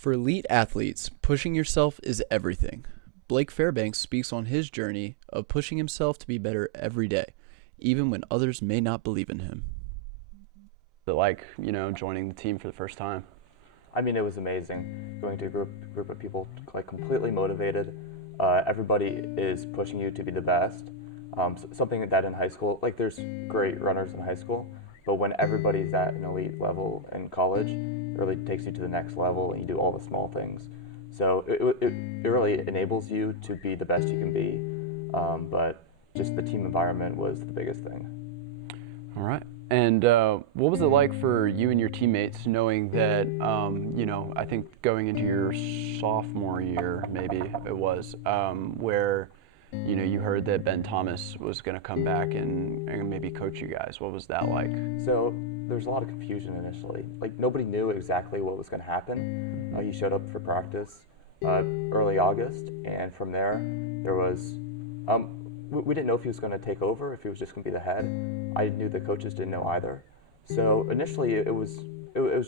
For elite athletes, pushing yourself is everything. Blake Fairbanks speaks on his journey of pushing himself to be better every day, even when others may not believe in him. Like, joining the team for the first time? I mean, it was amazing. Going to a group of people like completely motivated. Everybody is pushing you to be the best. Something that in high school, like there's great runners in high school, but when everybody's at an elite level in college, it really takes you to the next level and you do all the small things. So it really enables you to be the best you can be. But just the team environment was the biggest thing. All right. And what was it like for you and your teammates knowing that, I think going into your sophomore year, maybe it was, where, you heard that Ben Thomas was going to come back and maybe coach you guys. What was that like? So there's a lot of confusion initially. Like nobody knew exactly what was going to happen. He showed up for practice early August, and from there was we didn't know if he was going to take over, if he was just going to be the head. I knew the coaches didn't know either. So initially it was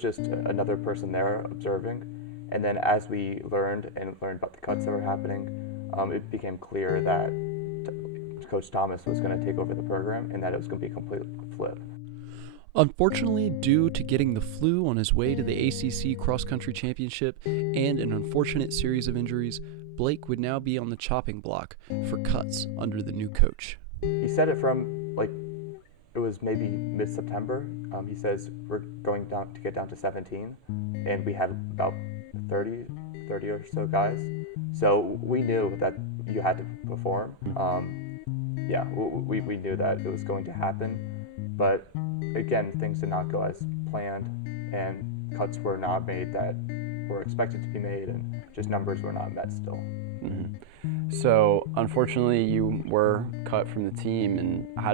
just another person there observing. And then as we learned about the cuts that were happening, it became clear that Coach Thomas was going to take over the program and that it was going to be a complete flip. Unfortunately, due to getting the flu on his way to the ACC Cross Country Championship and an unfortunate series of injuries, Blake would now be on the chopping block for cuts under the new coach. He said it from, it was maybe mid-September. He says we're going down to get down to 17, and we had about 30 or so guys. So we knew that you had to perform. We knew that it was going to happen. But again, things did not go as planned, and cuts were not made that were expected to be made, and just numbers were not met still. Mm-hmm. So unfortunately you were cut from the team, and how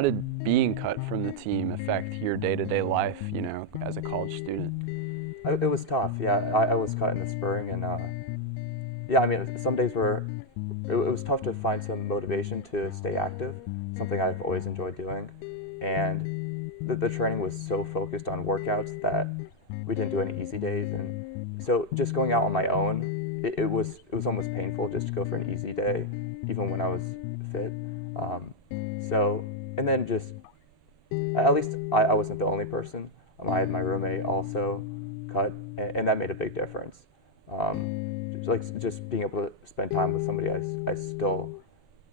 did being cut from the team affect your day-to-day life, as a college student? It was tough. I was cut in the spring, and some days it was tough to find some motivation to stay active, something I've always enjoyed doing, and the training was so focused on workouts that we didn't do any easy days, and so just going out on my own, it was almost painful just to go for an easy day, even when I was fit. And then just, at least I wasn't the only person. I had my roommate also cut, and that made a big difference. Just being able to spend time with somebody I still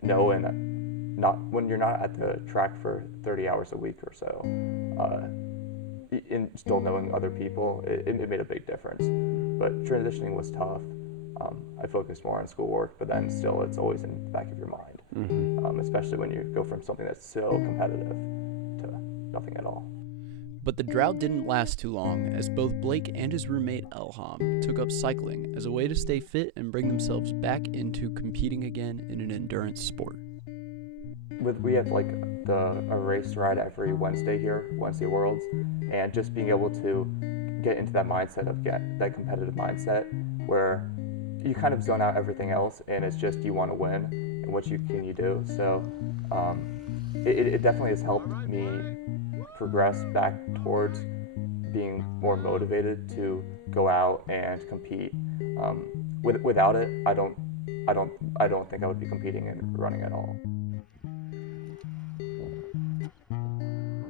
know, and not when you're not at the track for 30 hours a week or so, in still knowing other people, it made a big difference. But transitioning was tough. I focused more on schoolwork, but then still it's always in the back of your mind, mm-hmm. Especially when you go from something that's so competitive to nothing at all. But the drought didn't last too long, as both Blake and his roommate Elham took up cycling as a way to stay fit and bring themselves back into competing again in an endurance sport. We have a race ride every Wednesday here, Wednesday Worlds, and just being able to get into that mindset of that competitive mindset where you kind of zone out everything else and it's just you want to win and what can you do. So it definitely has helped me progress back towards being more motivated to go out and compete. Without it, I don't think I would be competing and running at all.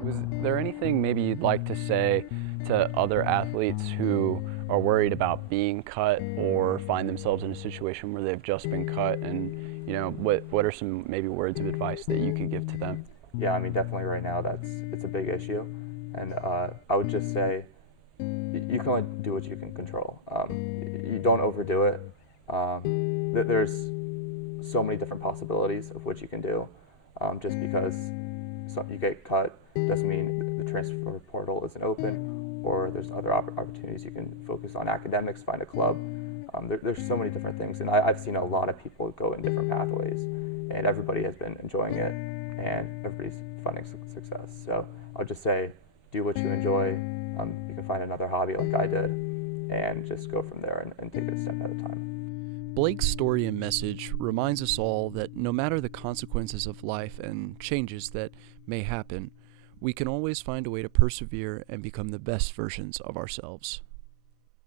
Was there anything maybe you'd like to say to other athletes who are worried about being cut or find themselves in a situation where they've just been cut, and what are some maybe words of advice that you could give to them? Yeah, definitely right now it's a big issue, and I would just say you can only do what you can control. You don't overdo it. There's so many different possibilities of what you can do. Just because you get cut doesn't mean the transfer portal isn't open, or there's other opportunities. You can focus on academics, find a club. There's so many different things, and I've seen a lot of people go in different pathways, and everybody has been enjoying it, and everybody's finding success. So I'll just say, do what you enjoy. You can find another hobby like I did, and just go from there and take it a step at a time. Blake's story and message reminds us all that no matter the consequences of life and changes that may happen, we can always find a way to persevere and become the best versions of ourselves.